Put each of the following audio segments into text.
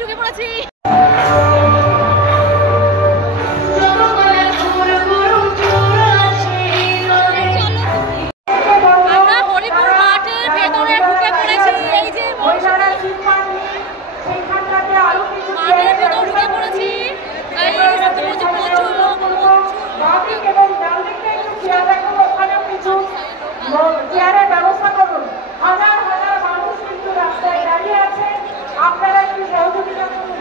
ঢুকে পড়েছি। ব্যবস্থা করুন, হাজার হাজার মানুষ কিন্তু রাস্তায় দাঁড়িয়ে আছে, আপনারা একটু সহযোগিতা করুন।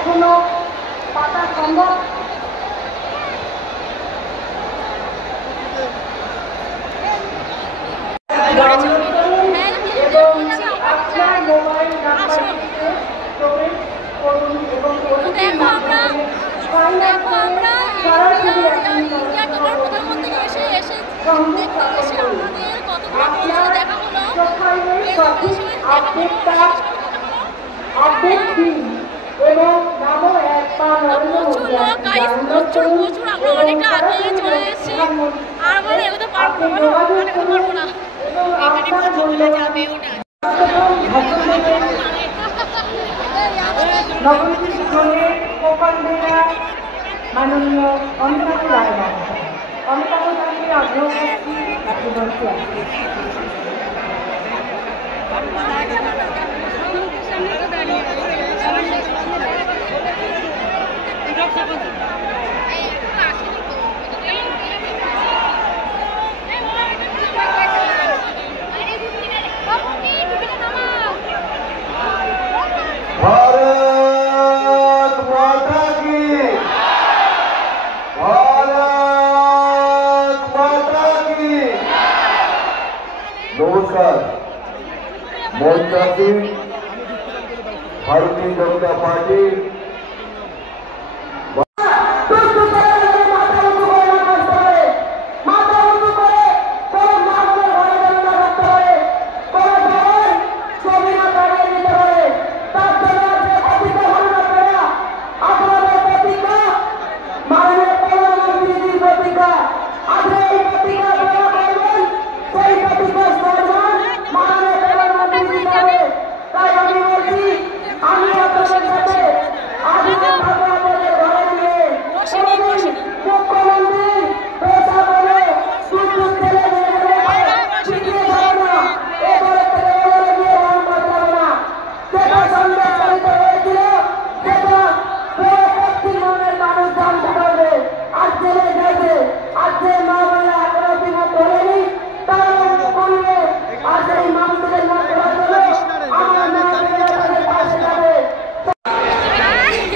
এখনো পাতা সম্ভব প্রধানমন্ত্রী এসে আমাদের কত দেখা হলো আপডেট দিন এবং নামও একবার প্রচুর আমরা অনেকটা আগে চলে এসেছি। আর মানে এগোতে পারবো না, এখানে কথা বলে যাবে ওটা। নবনীতি শিক্ষকের কোপাল জেলা মাননীয় অমিতাভ রায় মহাশয়, অমিতাভ রায়কে আগ্রহ করছি একটি আছে। भारत माता की, भारत माता की। नमस्कार, मोर्चा सिंह, भारतीय जनता पार्टी।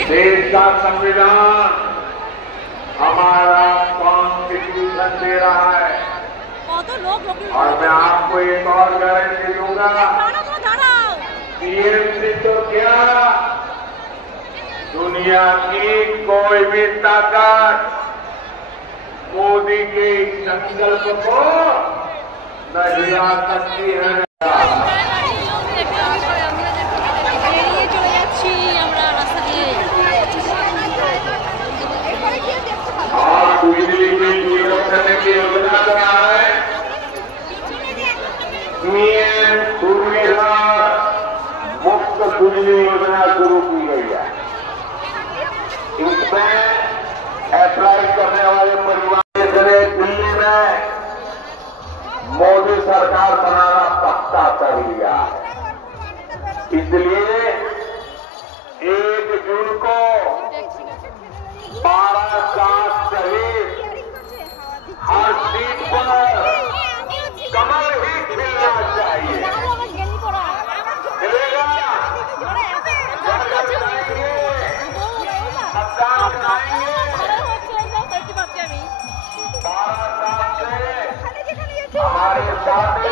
देश का संविधान हमारा कॉन्स्टिट्यूशन दे रहा है और मैं आपको एक और गारंटी दूंगा, टीएमसी तो क्या, दुनिया की कोई भी ताकत मोदी के संकल्प को न हिला सकती है। और बिजली की जीरो करने की योजना बना है, मुफ्त बिजली योजना शुरू की गई है। इसमें अप्लाई करने वाले परिवार दिल्ली में मोदी सरकार बनाना पक्का कर लिया है। इसलिए 1 जून को 12 साल सहित हर सीट पर कमल ही खिलना चाहिए। मिलेगा, मतदान कराएंगे। 12 साल से हमारे साथी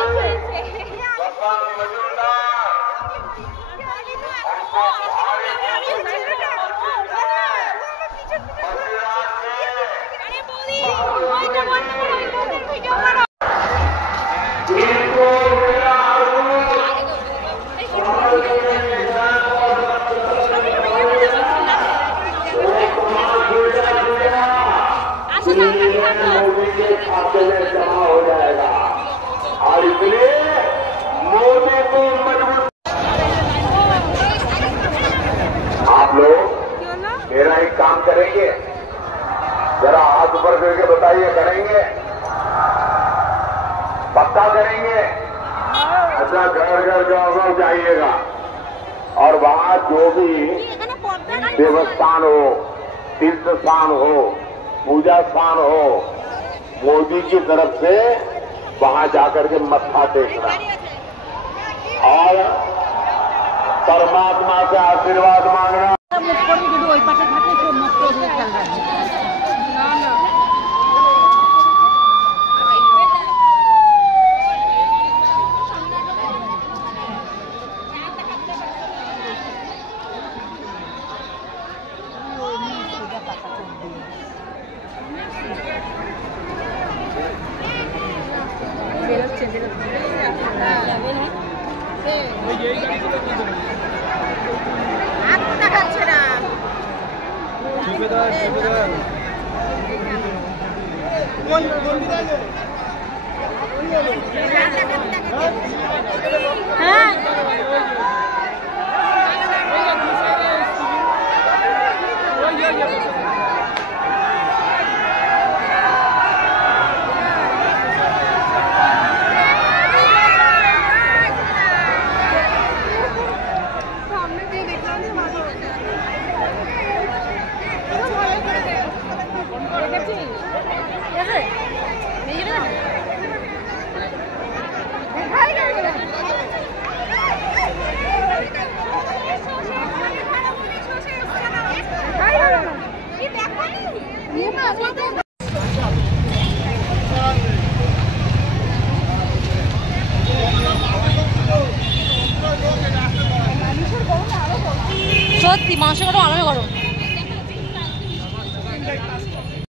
भगवान मजूमदार हमको सेवा करेंगे। अच्छा, घर घर गाँव जाइएगा और वहाँ जो भी देवस्थान हो, तीर्थ स्थान हो, पूजा स्थान हो, मोदी की तरफ से वहाँ जाकर के मत्था टेकना और परमात्मा से आशीर्वाद मांगना। সত্যি মাংস কাটো আলাদা করো।